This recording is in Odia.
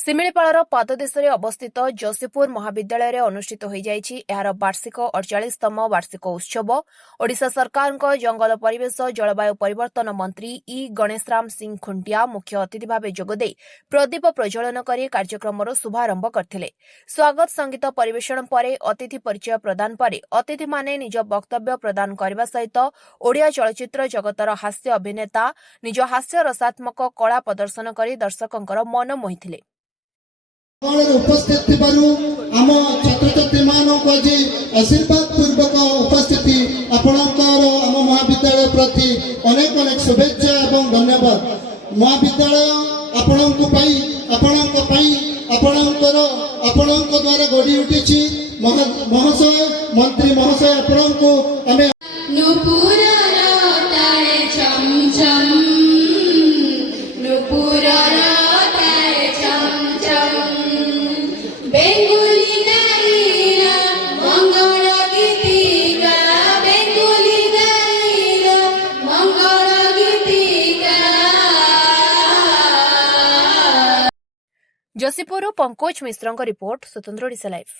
ଶିମିଳିପାଳର ପାଦଦେଶରେ ଅବସ୍ଥିତ ଯଶୀପୁର ମହାବିଦ୍ୟାଳୟରେ ଅନୁଷ୍ଠିତ ହୋଇଯାଇଛି ଏହାର ବାର୍ଷିକ 48ତମ ବାର୍ଷିକ ଉତ୍ସବ। ଓଡ଼ିଶା ସରକାରଙ୍କ ଜଙ୍ଗଲ ପରିବେଶ ଜଳବାୟୁ ପରିବର୍ତ୍ତନ ମନ୍ତ୍ରୀ ଇ ଗଣେଶରାମ ସିଂ ଖୁଣ୍ଟିଆ ମୁଖ୍ୟ ଅତିଥି ଭାବେ ଯୋଗଦେଇ ପ୍ରଦୀପ ପ୍ରଜ୍ୱଳନ କରି କାର୍ଯ୍ୟକ୍ରମର ଶୁଭାରମ୍ଭ କରିଥିଲେ। ସ୍ୱାଗତ ସଙ୍ଗୀତ ପରିବେଷଣ ପରେ ଅତିଥି ପରିଚୟ ପ୍ରଦାନ ପରେ ଅତିଥିମାନେ ନିଜ ବକ୍ତବ୍ୟ ପ୍ରଦାନ କରିବା ସହିତ ଓଡ଼ିଆ ଚଳଚ୍ଚିତ୍ର ଜଗତର ହାସ୍ୟ ଅଭିନେତା ନିଜ ହାସ୍ୟ ରସାତ୍ମକ କଳା ପ୍ରଦର୍ଶନ କରି ଦର୍ଶକଙ୍କର ମନ ମୋହିଥିଲେ। उपस्थित आम छात्र छात्री मानक आज आशीर्वाद पूर्वक उपस्थिति आपणकर आम महाविद्यालय प्रति अनेक अनेक शुभेच्छा एवं धन्यवाद। महाविद्यालय आपणक द्वारा गढ़ी उठी महाशय मंत्री महाशय आपणको आम जसीपुर पंकज मिश्र रिपोर्ट स्वतंत्र ओडिशा लाइव।